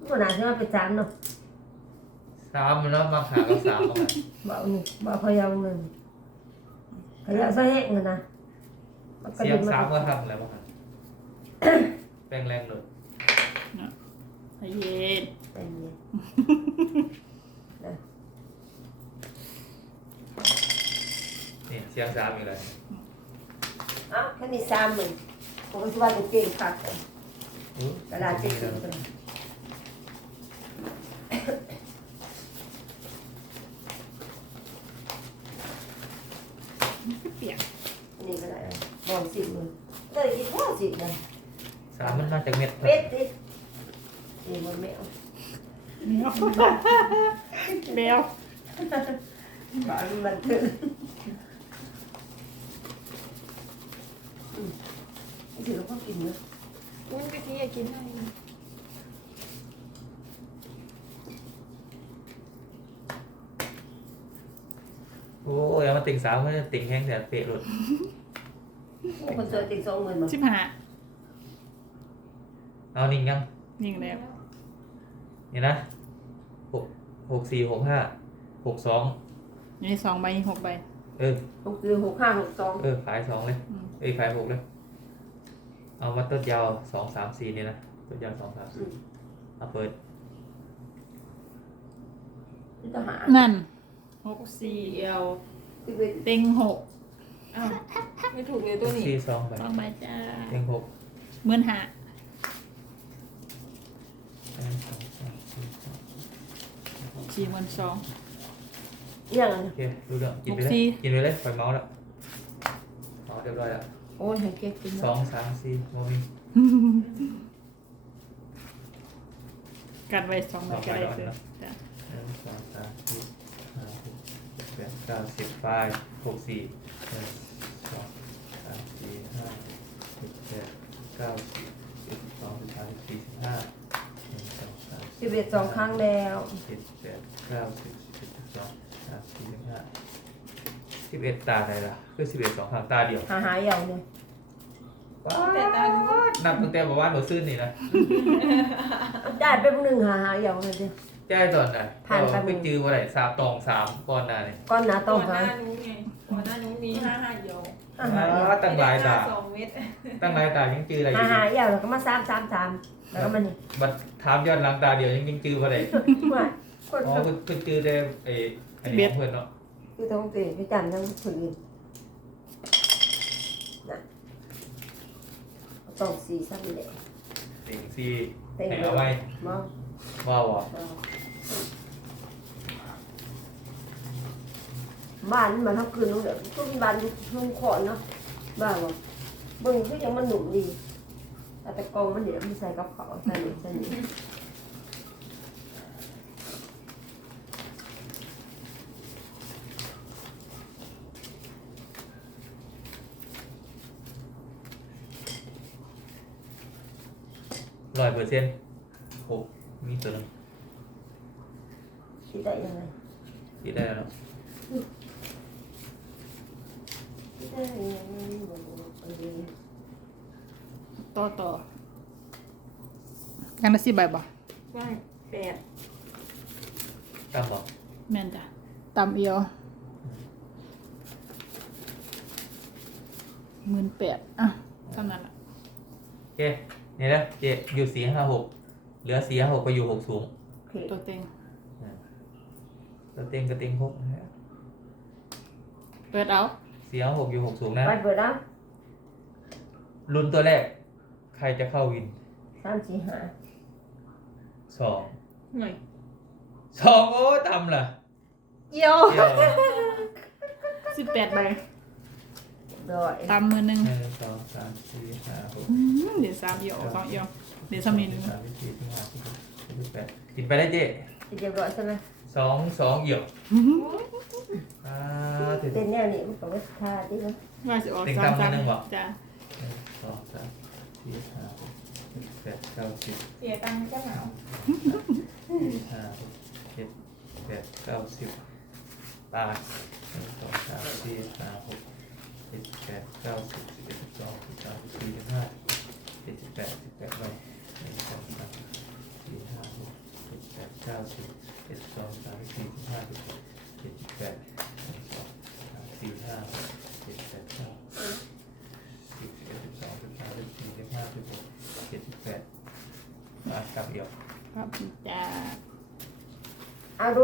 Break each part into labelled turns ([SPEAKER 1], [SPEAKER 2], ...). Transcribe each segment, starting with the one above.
[SPEAKER 1] มันอาจจะมาเป็น3เนาะ
[SPEAKER 2] สามมันแล้วมาหากับสามมากัน
[SPEAKER 1] บ่เอานี่บ่พยายามเงินขยันซะแห้งเงินนะ
[SPEAKER 2] เสียงสามก็ทำอะไรบ้างแปลงแรงเลย
[SPEAKER 3] ใจเย็น
[SPEAKER 1] เป็นไง
[SPEAKER 2] นี่เสียงสามอีกเลย
[SPEAKER 1] อ้าวแค่นี้30,000ผมก็สิว่าจะเก่งคักเลย
[SPEAKER 2] อู้
[SPEAKER 1] กระดาษเจ็ดสิบตัว
[SPEAKER 3] เปียก
[SPEAKER 1] นี่ก็ได้บอล10,000เลยกินข้าว10เลย
[SPEAKER 2] สามมันมาจากเม็ด
[SPEAKER 1] เป็ดดินี่มันแมว
[SPEAKER 3] แมว
[SPEAKER 1] บ้านมันถึงถือว่ากินเนอะ
[SPEAKER 4] อุ้ยพี่พี่อยากกินให้
[SPEAKER 2] โอ้ยเอามาติ่งสามก็ติ่งแห้งแต่เปะหลุด
[SPEAKER 1] คนเจอติด20,000มา
[SPEAKER 3] 15
[SPEAKER 2] เอานิ่งยัง
[SPEAKER 3] ยิงแล้ว
[SPEAKER 2] นี่นะ6 4 6 5 6 2
[SPEAKER 3] นี่2 ใบ6 ใบ
[SPEAKER 1] 6
[SPEAKER 2] ขาย2เลยขาย6เลยเอามาต้นยาว2 3 4นี่นะต้นยาว2 3 4เอาเปิด
[SPEAKER 1] นี่ทหาร
[SPEAKER 3] นั่น6 4เอว
[SPEAKER 1] ที่เป็น
[SPEAKER 3] เต็ง6
[SPEAKER 4] อ้าวไม่ถูกเลยตัวนี้
[SPEAKER 2] 4 2ไป
[SPEAKER 3] 2 ใบจ้า
[SPEAKER 2] เต็ง6
[SPEAKER 3] 15,000
[SPEAKER 2] 1 2 3 4 5
[SPEAKER 3] 42,000
[SPEAKER 1] ยังไง
[SPEAKER 2] โอเครู้เรื่องกินไปเลย
[SPEAKER 3] 64
[SPEAKER 2] กินไปเลยปล่อยเมาส์แล้วเมาส์เรียบร้อยแล้ว
[SPEAKER 1] โอ้ยให้เก็บกิน
[SPEAKER 2] 2 3 4โมมี
[SPEAKER 3] กันไว้2 ใบก็ได้เด้อจ้ะ
[SPEAKER 2] 1 2 3 4 5 6 7 8 9 10ไป6 4 1 2 3 4 5 6 7 9 10 12 13 14 15 1 2 3
[SPEAKER 1] 11 2ครั้งแล้ว
[SPEAKER 2] 7 8 9 10 11 12 13 14 15 11ตาไหนล่ะคือ11 2ครั้งตาเดียว
[SPEAKER 1] หาอย่างเนี่ย
[SPEAKER 4] แต่ตาดู
[SPEAKER 2] นับตั้งแต่บอกว่าหนูซื่นนี่นะ
[SPEAKER 1] ได้เป็นหนึ่งหาอย่างเลยสิ
[SPEAKER 2] แจ้ตอนไหน
[SPEAKER 1] ผ่านไป
[SPEAKER 2] ไปจือวันไหน3 ตอง 3ก่อนหน้านี่
[SPEAKER 1] ก้อนหนา
[SPEAKER 4] ก่
[SPEAKER 1] ต้
[SPEAKER 4] อ
[SPEAKER 1] อง
[SPEAKER 4] นห
[SPEAKER 1] หา
[SPEAKER 4] น้านู้นไงก่อนหน้านู้นมี5 เดียว
[SPEAKER 1] หาอย่าง
[SPEAKER 2] ตั้งหลายตา
[SPEAKER 4] 2 เม็ด
[SPEAKER 2] ตั้งหลายตายังจืออะไรอยู่
[SPEAKER 1] หาอย่างแล้วก็มา3แล้วก็มันนี่
[SPEAKER 2] บัดถามย้อนหลังตาเดียวยังจือวันไหน
[SPEAKER 1] ว่าคน
[SPEAKER 2] อ๋อคือจือได้ไอ้นี่ของเพื่อนเนาะ
[SPEAKER 1] คือต้องเตะไปจำทั้งคนอื่นนะต้อง4 3เลย
[SPEAKER 2] สิ่งที่
[SPEAKER 1] เต็ง
[SPEAKER 2] ไหน
[SPEAKER 1] เล
[SPEAKER 2] เอาไว้
[SPEAKER 1] ยมอง
[SPEAKER 2] ว้าวอ่ะ
[SPEAKER 1] บ้านมันเท่าคืนนู้นเดี๋ยวก็มีบ้านอยู่ทุ่งขอนเนาะบ้านว่าเบิ่งคือยังมันหนุ่มดีแต่กองมันเดี๋ยวมันใส่กับเขาใส่หนุ่มใส่หนุ่ม
[SPEAKER 2] 100%โอ้มีตัวนึง
[SPEAKER 1] คิดได้ยังไง
[SPEAKER 2] ที่ได้แล้ว
[SPEAKER 1] คิดได้ยังไงบอก
[SPEAKER 3] ต่อยังได้10 ใบบ่
[SPEAKER 4] ว่าง8
[SPEAKER 2] ตามบอก
[SPEAKER 3] แม่นจ้ะตำเอียว18,000อ่ะเท่านั้นล่ะ
[SPEAKER 2] โอเคนี่นะเจอยู่4 5 6เหลือ4 5 6ไปอยู่6สูง
[SPEAKER 1] โอเค
[SPEAKER 3] ตัวเต็ง
[SPEAKER 2] ตัวเต็งกับเต็ง6นะฮะ
[SPEAKER 3] เปิดเอา
[SPEAKER 2] 4 5 6อยู่6สูงนะ
[SPEAKER 1] ไปเปิดแล้ว
[SPEAKER 2] ลุ้นตัวแรก ใครจะเข้าวิน
[SPEAKER 1] 3 4 5
[SPEAKER 2] 2
[SPEAKER 4] หน่อย
[SPEAKER 2] 2โอ้ต่ำล่ะ
[SPEAKER 3] เอียว
[SPEAKER 2] เดี๋ยว
[SPEAKER 3] 18 ใบ
[SPEAKER 1] ดอย
[SPEAKER 3] ตำมือหนึง
[SPEAKER 2] 1 2 3 4 5 6
[SPEAKER 3] เดี๋ยว3เอียว2เอียวเดี๋ยวซ้ำนิดนึง
[SPEAKER 2] 3 4 5 6 7 กินไปได้เจ๊
[SPEAKER 1] เรียบร้อยใช่ไหม
[SPEAKER 2] 2 เหี่ยวถึง
[SPEAKER 1] เต้นแนวนี้มันก็ว่าท่าดีนะ
[SPEAKER 3] ว่าสิออก
[SPEAKER 2] เต็ง
[SPEAKER 3] 3
[SPEAKER 2] ตำมือหนึงบ่
[SPEAKER 3] จ้ะ
[SPEAKER 2] 1 2 3 4 5 6 7 9 10
[SPEAKER 4] เสียตังค์เจ้าหนาว
[SPEAKER 2] 5 6 7 8 9 10ตาย1 2 3 4 5 6 7 8 9 10 11 12 13 14 15 17 18 18ไป1 2 3 4 5 6 ก้าสิบเอ็ดสองสามสี่สิบห้าสิบหกเจ็ดสิบแปดสองสามสี่ห้าเจ็ดแปดเก้าสิบเอ็ดสิบสองสิบสามสิบสี่สิบห้าสิบหกเจ็ดสิบแปดกลับเดียว
[SPEAKER 3] ครับจ้า
[SPEAKER 1] เอาดู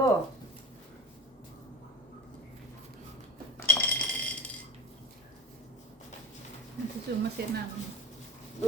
[SPEAKER 3] ที่ซื้อมาเซ็ตน้
[SPEAKER 1] ดู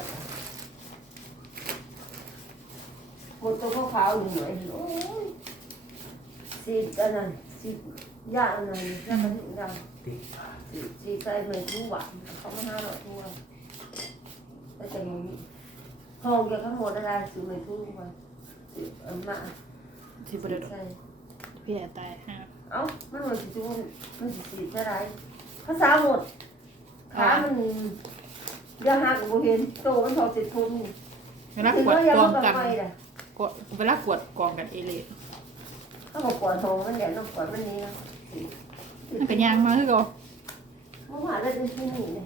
[SPEAKER 1] หมดตัวขาวๆหน่อยโอ้ยสีอันนั้นสีย่างอันนั้นย่างมันถึงดำ
[SPEAKER 2] ติ๊ก
[SPEAKER 1] สีใจเหมือนทุกหวานเขามาห้าหน่อยทั่วแต่จะมีห้องแกก็หมดอะไรสีเหมือนทุกวันสีมา
[SPEAKER 3] ำที่บริษัท
[SPEAKER 1] ใช่
[SPEAKER 3] พี่แอตายฮะ
[SPEAKER 1] เอ้ามันเหมือนสีจุ้งมันสีอะไรภาษาหมดขามันยังหักบ่เห็นโตมันพอเสร็จทุน
[SPEAKER 3] เวลากวดกองกันกดเวลากวดกองกันเอเล่
[SPEAKER 1] เขาบอกปวดท้องมันแดดต้องปวดมันนี้นะ
[SPEAKER 3] มันก็ยางมาคือก็
[SPEAKER 1] เมื่อวานเราจะที่นี่เลย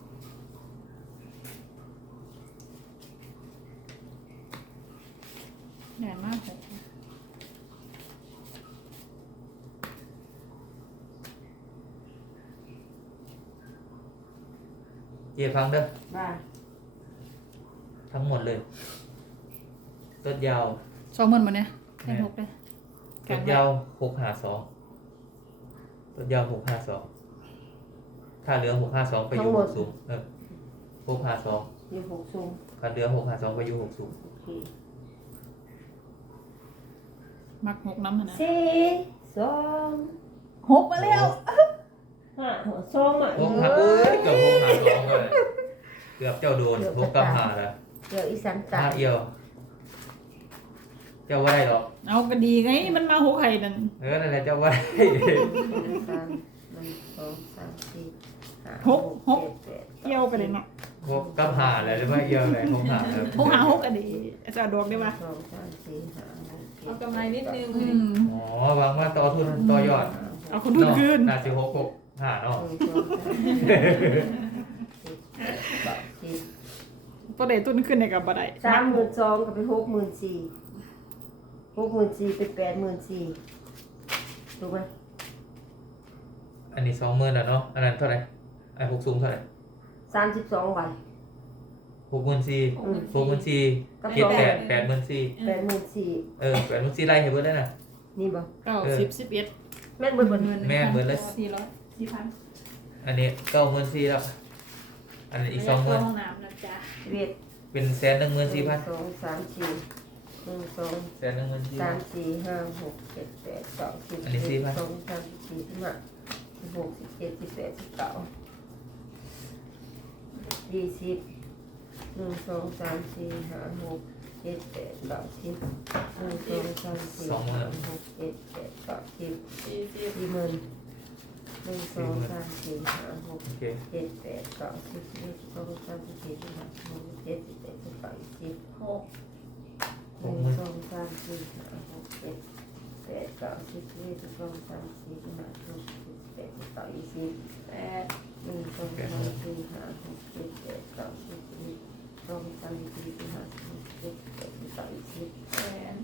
[SPEAKER 3] ใหญ่มากเลย
[SPEAKER 2] เย่ฟังเด้อ
[SPEAKER 1] บ้า
[SPEAKER 2] ทั้งหมดเลยต้นยาว
[SPEAKER 3] 20,000มาเนี่ยแค่6เลย
[SPEAKER 2] ต้นยาว652ต้นยาว652ถ้าเหลือ652ไปอยู่60652
[SPEAKER 1] อยู่หกสูง
[SPEAKER 2] ถ้าเหลือ652ไปอยู่60
[SPEAKER 1] โอเค
[SPEAKER 3] มัก6น้ำนะ
[SPEAKER 1] สี่สอง
[SPEAKER 3] 6มาแล้ว
[SPEAKER 1] ห้าหัวส้มอ่ะ
[SPEAKER 2] 6หาเอ้ยเกือบ652เลยเกือบเจ้าโดน6กับ5แล้ว
[SPEAKER 1] เดี๋ยวอีสานตา
[SPEAKER 2] 5เอียวเจ้าว่าได้หรอ
[SPEAKER 3] เอาก็ดีไงมันมา6ไข่นั่น
[SPEAKER 2] นั่นแหละเจ้าว่าได้
[SPEAKER 1] สามหนึ่งสองสามสี่ห้า
[SPEAKER 3] หก
[SPEAKER 1] เจ็ด
[SPEAKER 3] เกี่ยวกันเลยเนาะ
[SPEAKER 2] 6กับ5แล้วหรือว่าเอียวอะไร6หาแล้ว
[SPEAKER 3] 6หา6ก็ดีจะเอาดอกได้ป่ะ
[SPEAKER 1] สองสามสี่ห้าหกเจ็ด
[SPEAKER 4] เอากำไรนิดนึง
[SPEAKER 3] อืม
[SPEAKER 2] อ๋อหวังว่าต่อทุนต่อยอด
[SPEAKER 3] เอาคนทุนคืน
[SPEAKER 2] น่าสิ6 5เนาะ
[SPEAKER 1] หนึ่งสองสามสี่ห้าหกเจ็ด
[SPEAKER 3] บ่ได้ทุนขึ้นในกับบ่ได้
[SPEAKER 1] 32,000ก็เป็น64,000 64,000เป็น84,000ถูกไหม
[SPEAKER 2] อันนี้20,000แล้วเนาะอันนั้นเท่าไหร่ไอ้6สูงเท่าไหร่
[SPEAKER 1] 32ใบ
[SPEAKER 2] 64,000 64,000
[SPEAKER 1] กับ
[SPEAKER 2] คิด
[SPEAKER 1] 2
[SPEAKER 2] 8 84,000
[SPEAKER 1] 84,000
[SPEAKER 2] 84,000ไล่ให้เบิดได้น่ะ
[SPEAKER 1] นี่บ่
[SPEAKER 3] 10 11
[SPEAKER 1] แม่นเบิดบ่
[SPEAKER 2] แม่เบิดเลย
[SPEAKER 3] 400 4,000
[SPEAKER 2] อันนี้94,000แล้วอันนี้อีก
[SPEAKER 3] ห้
[SPEAKER 2] 20,000
[SPEAKER 3] องน้ำนะจ๊ะ
[SPEAKER 1] เวียด
[SPEAKER 2] เป็น114,000
[SPEAKER 1] 1 2 3 4 1 2
[SPEAKER 2] 114,000
[SPEAKER 1] 3 4 5 6 7 8 9 10
[SPEAKER 2] อันนี้4,000
[SPEAKER 1] 12 13 14 15 16 17 18 19 20 1 2 3 4 5 6 7 8 9 10 1 2 3 4 5 6 7 8 9 10 40,000 1 2 3 4 5 6
[SPEAKER 2] โอเค
[SPEAKER 1] 7 8 9 10 11 12 13 14 15 16 17 18 19 20 1 2 3 4 5 6 7 8 9 10 11 12 13 14 15 16 17 18 19 20
[SPEAKER 4] 8
[SPEAKER 1] 1 2 3 4 5 6 7 8 9 10 11 12 13 14 15 16 17 18 19 20
[SPEAKER 4] แสน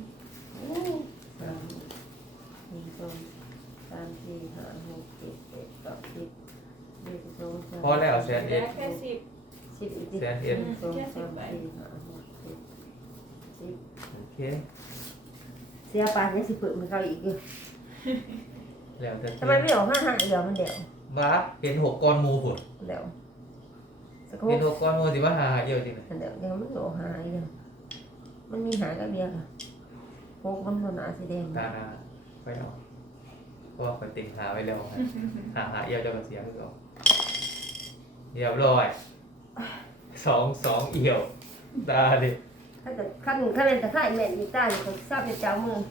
[SPEAKER 1] 1 2 3 4 5 6 7 8 9 10 11 12
[SPEAKER 2] พอแล้วแสน
[SPEAKER 4] เหลื
[SPEAKER 2] เอ็
[SPEAKER 4] อ
[SPEAKER 2] ด
[SPEAKER 4] แค่10
[SPEAKER 1] 10อีก
[SPEAKER 2] แสนเอ็ด
[SPEAKER 1] 1 2 3 4 5 6 7 10
[SPEAKER 2] โอเค
[SPEAKER 1] เสียปานยังสิเปิดมันเขาอีกอยู่
[SPEAKER 2] แล้วแต่
[SPEAKER 1] ทำไมไม่ออก5 เดี๋ยวมันเดี๋ยว
[SPEAKER 2] บ้าเป็น6ก้อนหมูพุ่น
[SPEAKER 1] เดี๋ยวสักค
[SPEAKER 2] เป็น
[SPEAKER 1] รู่
[SPEAKER 2] 6ก้อนหมูสิว่าหาเอียวจริงน่ะ
[SPEAKER 1] เดี๋ยวมันออกหาอีกเดี๋ยวมันมีหากับเดียวค่ะโคกมันตัวหนาสีแดง
[SPEAKER 2] ตาหนาไปเนาะเพราะว่าคนติ่งหาไว้แล้วหาเอียวเจะมาเสียคือเอาเรียบร้อย2เอียวตาดิ
[SPEAKER 1] ถ้าเกิดขั้นเป็นตะไคร้แม่นอีต้าอยู่ก็ทราบเป็นเจ้ามือ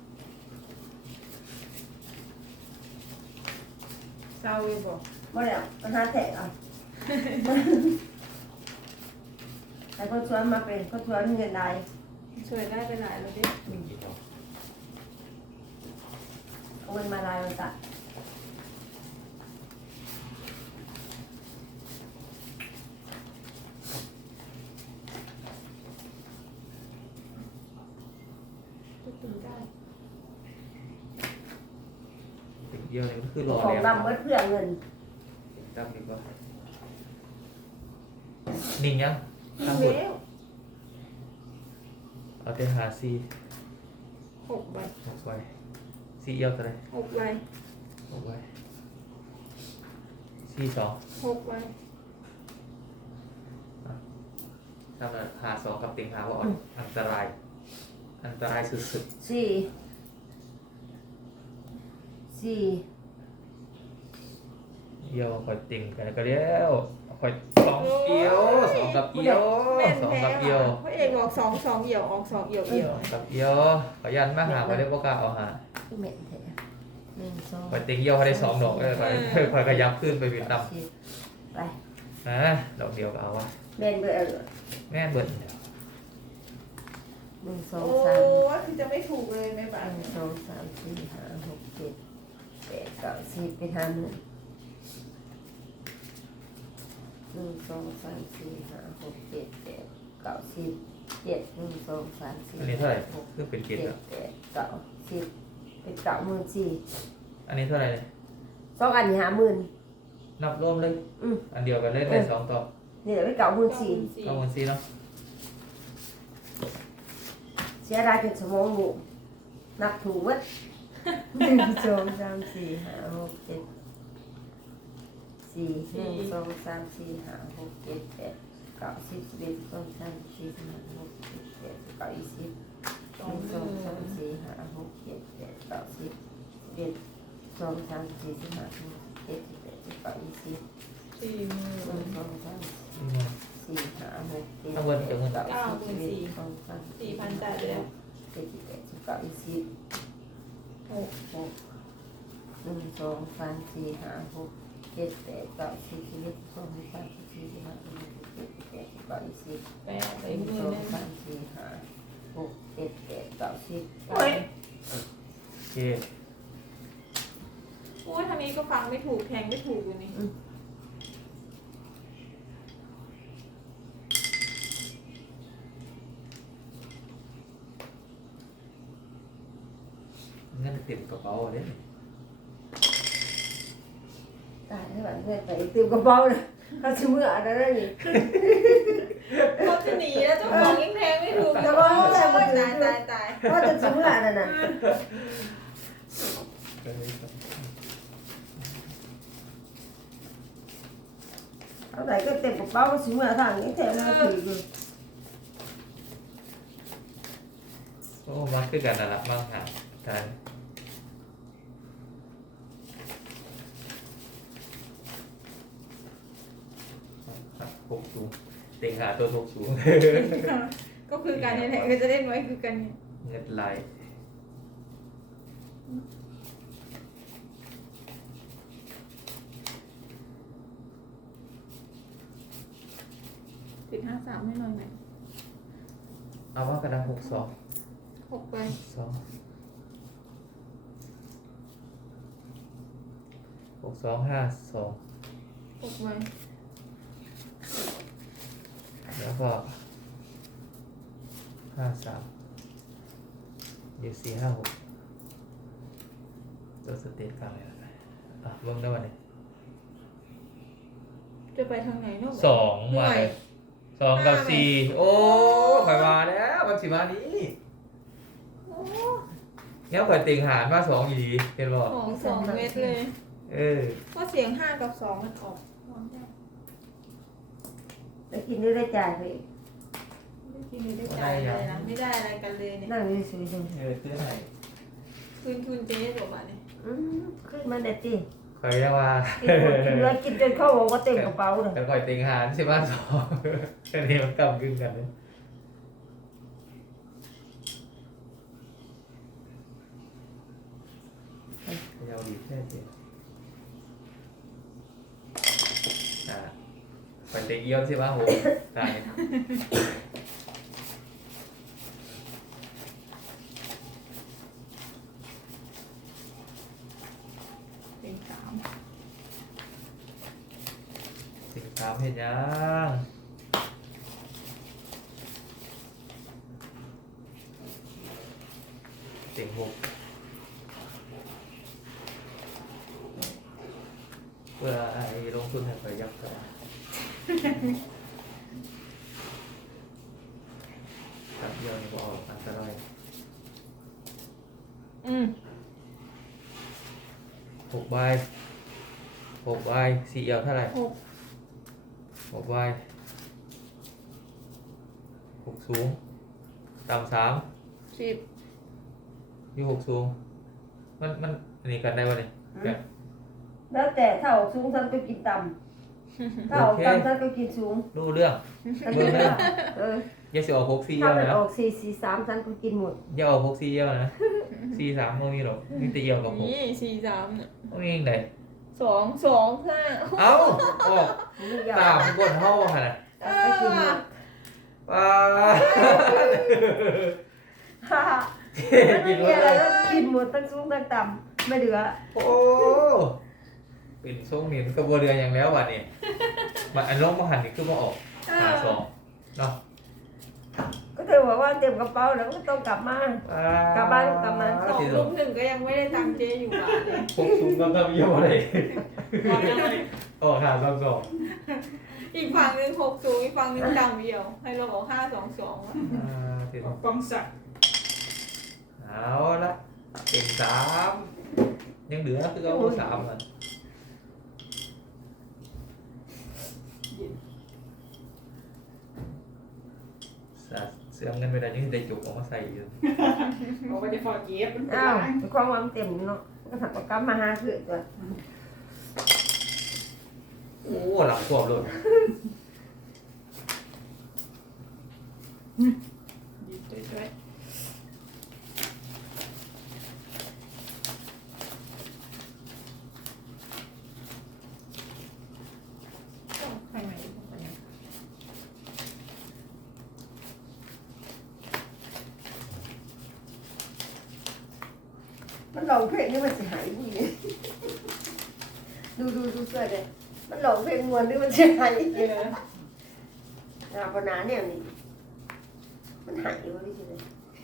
[SPEAKER 4] เศร้าอยู่บ่
[SPEAKER 1] บ่แล้วปัญหาแตกอ่ะแต่คนชวนมาเป็นคนชวนเงินได้
[SPEAKER 4] ช่วยได้ไปหลายแล้วดิ
[SPEAKER 1] เอาเงินมาลายมันตัด
[SPEAKER 4] ก็ถึงได้
[SPEAKER 2] ติ่งเดียวเลยมันคือรอ
[SPEAKER 1] ของ
[SPEAKER 2] แล้ว
[SPEAKER 1] ดำเมื่อเพื่อเงิน
[SPEAKER 2] ดำดีกว่านิ่งยัง
[SPEAKER 4] กิ
[SPEAKER 2] ทั้
[SPEAKER 4] น
[SPEAKER 2] งหมด
[SPEAKER 4] แล้ว
[SPEAKER 2] เอาแต่หาซี
[SPEAKER 4] 6 ใบ
[SPEAKER 2] หกใบซีเอียวตัวไหน
[SPEAKER 4] 6 ใบ
[SPEAKER 2] หกใบซีสอง
[SPEAKER 4] 6 ใบ
[SPEAKER 2] ทำเลยหาสองกับติ่งหาว่าอ่อนอันตราย อันตรายสุด
[SPEAKER 1] สี่สี่
[SPEAKER 2] ๆเอียวคอยติ่งกันก็เลี้ยวคอยสองเอียวสองกับเอียว
[SPEAKER 4] แม่น
[SPEAKER 2] สอง
[SPEAKER 4] แท้
[SPEAKER 2] กับเอียว
[SPEAKER 4] ว่ะพระเอกบอก2 เหี่ยวออก2 เหี่ยว
[SPEAKER 2] สองกับเอียวขอยันมาหาไปได้พวกกล้าเอาหา
[SPEAKER 1] เหม็นแท้หนึ่งสอง
[SPEAKER 2] คอยติ่งเอียวเขาได้สองดอกเลยคอยขยับขึ้นไปเป็นด
[SPEAKER 1] สิบไป
[SPEAKER 2] ำนะดอกเดียวก็เอาวะ
[SPEAKER 1] เล่นด้วย
[SPEAKER 2] แม่นเบิด
[SPEAKER 1] หนึ่งสอง
[SPEAKER 4] โอ้
[SPEAKER 1] สาม
[SPEAKER 4] ยคือจะไม่ถูกเลยแม่บ้า
[SPEAKER 1] ห
[SPEAKER 4] น
[SPEAKER 1] นึ่งสองสามสี่ห้าหกเจ็ดแปดเก้าสิบเป็นห้าหมื่นหนึ่งสองสามสี่ห้าหกเจ็ดแปดเก้าสิบเจ็ดหนึ่งสองสามสี่
[SPEAKER 2] อันนี้เท่าไหร่
[SPEAKER 1] หก
[SPEAKER 2] คือเป็นเก
[SPEAKER 1] เจ็
[SPEAKER 2] ณ
[SPEAKER 1] ด
[SPEAKER 2] ฑ์อะ
[SPEAKER 1] แปดเก้าสิบเป็นเก้าหมื่นสี่
[SPEAKER 2] อันนี้เท่าไหร่เลย
[SPEAKER 1] สองอันนี้50,000
[SPEAKER 2] นับรวมเลย
[SPEAKER 1] อืม
[SPEAKER 2] อันเดียวกันเล่นได้สองต่อ
[SPEAKER 1] นี่แหละเป็นเก้าหมื่นสี่
[SPEAKER 2] เอาหมดซีเนาะ
[SPEAKER 1] เสียดายจนสมองหมูนับถูกมั้ยหนึ่งสองสามสี่ห้าหกเจ็ดสี่หนึ่งสองสามสี่ห้าหกเจ็ดแปดเก้าสิบสิบเอ็ดสิบสองสามสี่สิบห้าหกเจ็ดแปดเก้ายี่สิบหนึ่งสองสามสี่ห้าหกเจ็ดแปดเก้าสิบสิบเอ็ดสองสามสี่สิบห้าหกเจ็ดแปดเก้ายี่สิบ
[SPEAKER 4] 40,000
[SPEAKER 1] หนึ่งสองสามสี่ห้าหกเจ็ดแปดเก้าสิบสิบเอ็ดสองสามสี่ห้าหกเจ็ดแปดเก้ายี่สิบหกหนึ่งสองสามสี่ห้าหกเจ็ดแปดเก้าสิบสิบเอ็ดสองสามสี่สิบห้าหกเจ็ดแปดเก้ายี่สิบ
[SPEAKER 4] แปดไป
[SPEAKER 1] หนึ่ง
[SPEAKER 4] มื
[SPEAKER 1] ส
[SPEAKER 4] อ
[SPEAKER 1] อง
[SPEAKER 4] นึง
[SPEAKER 1] สามสี่ห้าหกเจ็ดแปดเก้าสิบ
[SPEAKER 4] โอ้ย
[SPEAKER 2] โอเค
[SPEAKER 4] โอ้ยทางนี้ก็ฟังไม่ถูกแทงไม่ถูกอยู่นี่
[SPEAKER 2] เงินเต็มกระเป๋าเลย
[SPEAKER 1] ตายแล้วเงินไปเต็มกระเป๋าเลยเขาซื้อมืออะไรนั่นนี่
[SPEAKER 4] เขาจะหนีแล้วเจ้าของยังแทงไม่ถูก
[SPEAKER 1] แต่ว่าเขาแต่มา
[SPEAKER 4] ตาย
[SPEAKER 1] ถึง
[SPEAKER 4] ตาย
[SPEAKER 1] เขาจะซื้อมืออะไรน่ะเอาไหนก็เต็มกระเป๋าก็ซื้อมือทางนี้แต่ละถืออยู่
[SPEAKER 2] โอ้มาคือกันนั่นแหละมาหาทานหกสูงเต็งหาตัวหกสูง
[SPEAKER 4] ก็คือการนี่แหละก็จะเล่นไว้คือกันเนี่ย
[SPEAKER 2] เงินลาย
[SPEAKER 4] ติด53ให้หน่อยไหม
[SPEAKER 2] เอาว่ากระดาษ
[SPEAKER 4] 6 ไป
[SPEAKER 2] 6252
[SPEAKER 4] 6 ไป
[SPEAKER 2] แล้วก็53เดี๋ยว456ตัวสเตตกลางเลยนะอ่ะเบิ่งได้วันนี้
[SPEAKER 4] จะไปทางไหนเนาะ
[SPEAKER 2] สอง
[SPEAKER 4] หน่
[SPEAKER 2] มา
[SPEAKER 4] วย
[SPEAKER 2] สองกับ
[SPEAKER 4] ห้าไหม
[SPEAKER 2] สี่โอ้ข่อยมาแล้วมันสิมานี้
[SPEAKER 4] โอ้
[SPEAKER 2] เนี่ยข่อยติ่งหารมาสองอีดีเห็นบ่
[SPEAKER 4] ของ2 เม็ดเลย
[SPEAKER 2] เออ
[SPEAKER 4] ก็เสียง5 กับ 2มันออกมองได้
[SPEAKER 1] แล้วกินด้วยได้จ่ายไปอีก
[SPEAKER 4] ไม่กินเลยได้จ่ายเลยนะไม่ได้อะไรกันเลยเนี่ย
[SPEAKER 1] นั่งอยู่ซื้อจัง
[SPEAKER 2] เออซื้อไหน
[SPEAKER 4] คืนทุนเจ๊จบมาเนี่ย
[SPEAKER 1] ขึ้นมาเด็ดดิ
[SPEAKER 2] ข่อยยังว่า
[SPEAKER 1] กินหมดกินเลยกินจนเข้าบอกว่าเต็มกระเป๋าเลย
[SPEAKER 2] แต่ข่อยติ่งหารสิมาสองแค่นี้มันกำกึ่งกันเลยยาวดีแค่เดียวอ่าข่อยติ่งเยี่ยมสิมาโหตาย
[SPEAKER 4] เป็น
[SPEAKER 2] ติ่งสามเห็นยัง
[SPEAKER 4] 3
[SPEAKER 2] เต็งหกเพื่อไอ้ลงทุนให้ไปยักษ์ต่อครับเดียวนี่ก็ออกอันตราย หกใบสี่เอียวเท่าไหร่
[SPEAKER 3] หก
[SPEAKER 2] หกใบหกสูงต่ำสาม
[SPEAKER 3] สิบ
[SPEAKER 2] อยู่หกสูงมันอันนี้กันได้ปะเนี่ยกัน
[SPEAKER 1] แล้วแต่ถ้าออกสูงฉันก็กินต่ำถ้าออกต่ำฉันก็กินสูง
[SPEAKER 2] รู้เรื่อง
[SPEAKER 1] ฉันกินเรื่องเออ
[SPEAKER 2] อย่าสิออกหกสี่เอี
[SPEAKER 1] ถ้า
[SPEAKER 2] ยว
[SPEAKER 1] มัน
[SPEAKER 2] นะ
[SPEAKER 1] ออก443ฉันก็กินหมด
[SPEAKER 2] อย่าออกหกสี่เอียวนะสี่สามไม่มีหรอกมีแต่เอียวกับหก
[SPEAKER 3] นี่43เนี่ย
[SPEAKER 2] ไม่มีอย่างไหน
[SPEAKER 3] 2 5
[SPEAKER 2] เอ้าออก
[SPEAKER 1] ไม่ยอ
[SPEAKER 2] ตาม
[SPEAKER 1] ม
[SPEAKER 2] กดห้องขนาด
[SPEAKER 1] ก็กินหมด
[SPEAKER 2] ป้า
[SPEAKER 1] ฮ่าฮ่าไม่มีอะไรก็กินหมดทั้งสูงทั้งต่ำไม่เหลือ
[SPEAKER 2] โอ้เป็นทรงเหนียนกระบวนเรืออย่างแล้ววันนี้มาอันลงมาหันนี่คือมาออกหาสองเนาะ
[SPEAKER 1] ก็เธอบอกว่าเตรียมกระเป๋าแล้วก็ต้องกลับมา กลับบ้านกลับมา
[SPEAKER 4] สองลุมหนึ่งก็ยังไม่ได้ตังค์เจอยู่บ้านเลย
[SPEAKER 2] พกซุ้มก็ทำเยี่ยมเลยออกหาสองสอง
[SPEAKER 4] อีกฝั่งหนึ่ง6สูงอีกฝั่งหนึ่งต่ำเดียว ให้เราบอก522
[SPEAKER 2] ทีนี้
[SPEAKER 3] กองสัก
[SPEAKER 2] เอาละเต็งสามยังเหลือคือเอาสามอ่ะเสื่อมเงินไปได้ยังได้จุกออกมาใส่อยู่
[SPEAKER 3] เอาไปจะฟอเก็บมันเป็น
[SPEAKER 1] อ้าว
[SPEAKER 3] ล้าง
[SPEAKER 1] ความหวังเต็มเนาะก็ถักกลับมาหาคือตัว
[SPEAKER 2] โอ้หลังขวบเลย
[SPEAKER 3] หยิบด้วย ข้างใน
[SPEAKER 1] มันหลงเพลงนี่มันจะหายดีดูเสื้อเลยมันหลงเพลงมวนนี่มันจะหายดีเลยปนาเนี่ยนี่มันหายอยู่นี่ใช่ไหม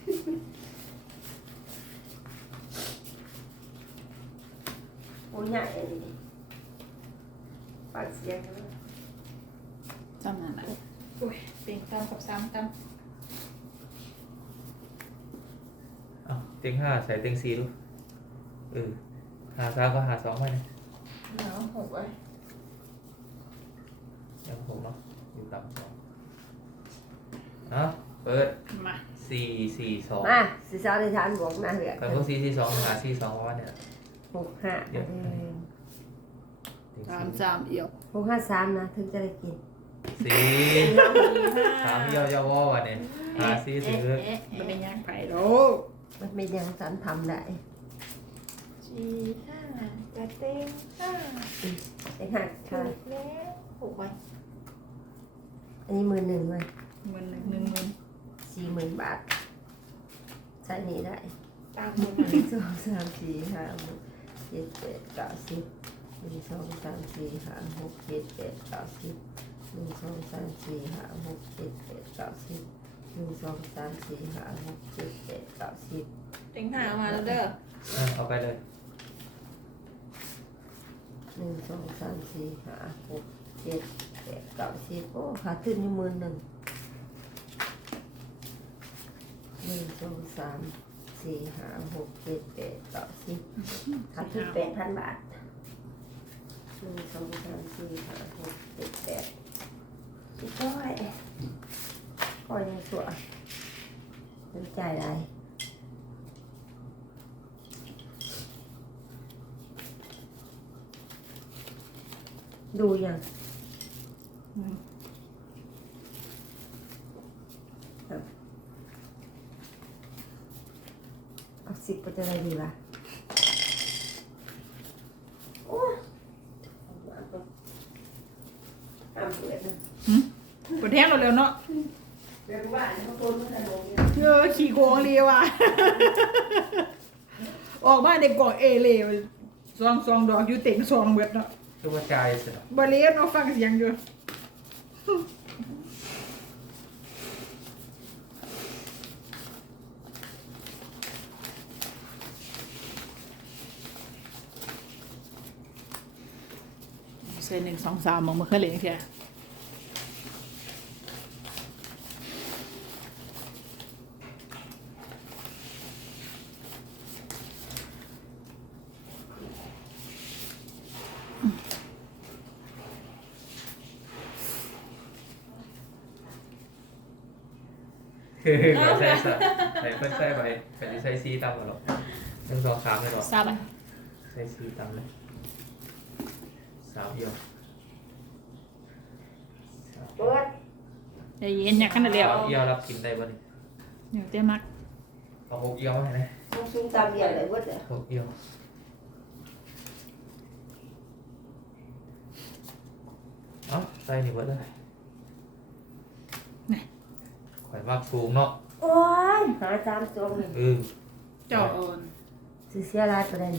[SPEAKER 1] โอ้ยใหญ่อันนี้ปากเสียงใช่ไหม
[SPEAKER 3] จำนั่นนะโอ้ยเต็งตำกับ3ตำ
[SPEAKER 2] เอาเต็งห้าใส่เต็งสี่ดูหาสามก็หาสองไปนะ
[SPEAKER 3] แล้ว6ไว้
[SPEAKER 2] ยังผมเนาะอยู่ต่ำสองเอาเปิด
[SPEAKER 3] มา
[SPEAKER 2] 4 4 2
[SPEAKER 1] มาสิสาวในฐานบอกนะเหลือ
[SPEAKER 2] ไปพวก4 4 2หา4 2ว่าเนี่ย
[SPEAKER 1] 65
[SPEAKER 2] เต็ง
[SPEAKER 3] 3เอี่ยว
[SPEAKER 1] 653นะถึงจะได้กิน
[SPEAKER 2] สี่สามเยี่ยวยาววันเนี่ยหาสี่ซื้อ
[SPEAKER 3] มันเป็นยังไงโล
[SPEAKER 1] มันเป็นอยังสันทำได้
[SPEAKER 4] 4 5จะเต็ง5
[SPEAKER 1] ไอ้หัก
[SPEAKER 4] ถู
[SPEAKER 1] ค่ะ
[SPEAKER 4] กแล้ว6ใบ
[SPEAKER 1] อันนี้11,000เลย
[SPEAKER 3] มัน10,000
[SPEAKER 1] 40,000 บาทใช้นี้ได้
[SPEAKER 4] ตามมือ
[SPEAKER 1] 1 2 3 4 5 6 7 8 9 10 1 2 3 4 5 6 7 8 9 10 1 2 3 4 5 6 7 8 9 10 1 2 3 4 5 6 7 8 9 10
[SPEAKER 4] เต็ง5มาแล้วเด้อ
[SPEAKER 2] เอาไปเลย
[SPEAKER 1] 1 2 3 4 5 6 7 8 9 10โอ้ขาดทุนอยู่11,000 1 2 3 4 5 6 7 8 9 10ขาดทุน8,000 บาท 1 2 3 4 5 6 7 8อีกก้อยยังสวยน้ำใจอะไรดูยังเอา10ไปจะอะไรดีวะโอ้ยห้ามเปิดนะ
[SPEAKER 3] ปวดแห้งเร็วๆเนาะ
[SPEAKER 1] เดี๋ยวบ้านเขาคนมาใส่โรงเรียน
[SPEAKER 3] ขี่โกงเรียว่ะ ออกมาในกล่องเอเลยซองดอกอยู่เต็งซองเบิดเนาะ
[SPEAKER 2] คือว่าใจเสร็จ
[SPEAKER 3] บริเวณเราฟังเสียงอยู่ส่หนึ่งสองสามมองมาเคยเหลียงเทีย
[SPEAKER 2] ไปใส่ซะไปเพิ่นใส่ไปไปใส่ซีตามกันหรอกหนึ่งสองสามเลยหรอ
[SPEAKER 3] ทราบไหม
[SPEAKER 2] ใส่ซีตามเลยสามเดียว
[SPEAKER 1] เปิด
[SPEAKER 3] ใจเย็นอยากขนาดเดียว
[SPEAKER 2] สามเดียวรับกินได้บ่นี่
[SPEAKER 3] เดี๋ยวเต้มัก
[SPEAKER 2] เอาหกเดียวมาให้นะ
[SPEAKER 1] ต้องซุ่มตามเดียวเลยเบิดเลย
[SPEAKER 2] หกเดียวเอ้าใส่นี่เบิดเลยข่อยมากสูงเนาะ
[SPEAKER 1] โอ้ยหาสามสอง
[SPEAKER 3] เจ้าโอน
[SPEAKER 1] สิเสียรายประเด็น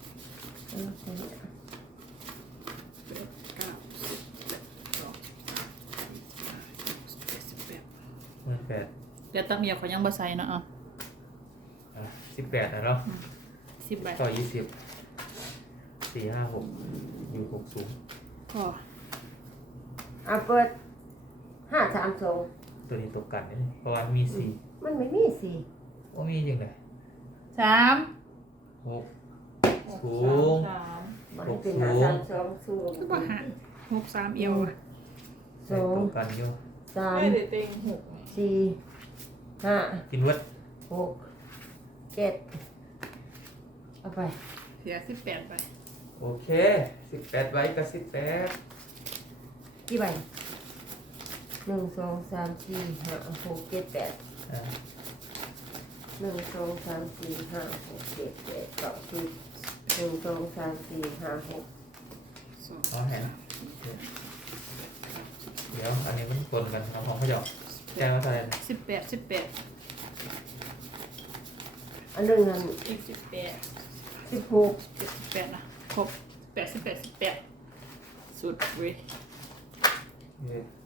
[SPEAKER 2] 18,000
[SPEAKER 3] เดี๋ยวตั้งเมียเขายังบ่ใส่เนาะ
[SPEAKER 2] 18นะเนาะ
[SPEAKER 3] 10 ใบ
[SPEAKER 2] ต่อ20 4 5 6อยู่6สูง
[SPEAKER 3] พอ
[SPEAKER 1] อ่ะเปิดห้าสามสอง
[SPEAKER 2] ตัวนี้ตกกันนี่เพราะว่ามีสี่
[SPEAKER 1] มันไม่มีสี่
[SPEAKER 2] โอ้มียังไง
[SPEAKER 3] 3
[SPEAKER 2] 6สูง
[SPEAKER 1] มันเป็นหาสามสองสูง
[SPEAKER 3] คือบ่หา6 3เอียวอ่ะ
[SPEAKER 1] สอง
[SPEAKER 2] ตกกันอยู่
[SPEAKER 1] สาม
[SPEAKER 4] ไม่ได้เต็งหก
[SPEAKER 1] สี่ห้า
[SPEAKER 2] กินวัด
[SPEAKER 1] หกเจ็ดเอาไป
[SPEAKER 3] เสีย18 ใบ
[SPEAKER 2] โอเค18ไว้กับ18
[SPEAKER 1] กี่ใบหนึ่งสองสามสี่ห้าหกเจ็ดแปด
[SPEAKER 2] อ่า
[SPEAKER 1] หนึ่งสองสามสี่ห้าหกเจ็ดแปดเก้าสิบหนึ่งสองสามสี่ห้าหก
[SPEAKER 2] เอาแหนเดี๋ยวอันนี้มันปนกันเอาของเขาหยอกแจ้งว่าเท่าไหร่นะ
[SPEAKER 3] 18
[SPEAKER 1] อันหนึ่งอัน
[SPEAKER 3] 18
[SPEAKER 1] สิบหก
[SPEAKER 3] 18นะครบ18 18 18สุดเว้ย
[SPEAKER 2] 18